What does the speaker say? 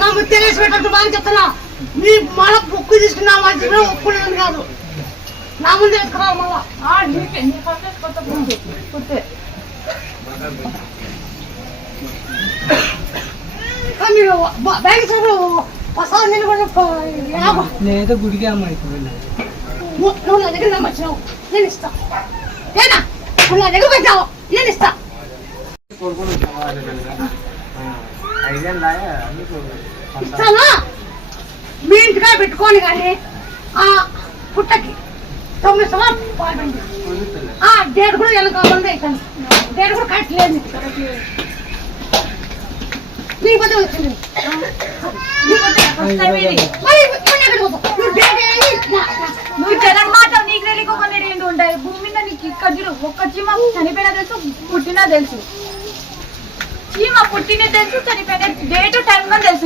నాకు తెలిసి పెట్టట్టు బాగా చెప్తున్నా. నీ మళ్ళా బుక్కు తీసుకున్నా మంచిగా ఒప్పుకునేది కాదు. నా ముందే ఎత్తుకురా మళ్ళా మీరు బ్యాంక్ వస్తాను నేనైతే గుడికి అమ్మాయి నువ్వు నా దగ్గర నమ్మచ్చినావు, నేను ఇస్తా. ఏనా నువ్వు నా దగ్గర పెట్టావు, నేను ఇస్తా. ఇస్తానా మీ ఇంటికా పెట్టుకోని కానీ పుట్టకి 9 సంవత్సరాలు పాల్పండి. డేట్ కూడా ఎలా కావాలంటే ఇస్తాను. డేట్ కూడా కరెక్ట్ లేదు. నీ పద్ధతి వచ్చింది. నువ్వు జగన్ మాట నీకు తెలియకుండా ఉంటాయి. భూమి మీద నీకు ఇక్కడ చూడు, ఒక్క చీమ చనిపోయినా తెలుసు, పుట్టినా తెలుసు. చీమ పుట్టిన తెలుసు, చనిపోయిన డేట్ టైం తెలుసు.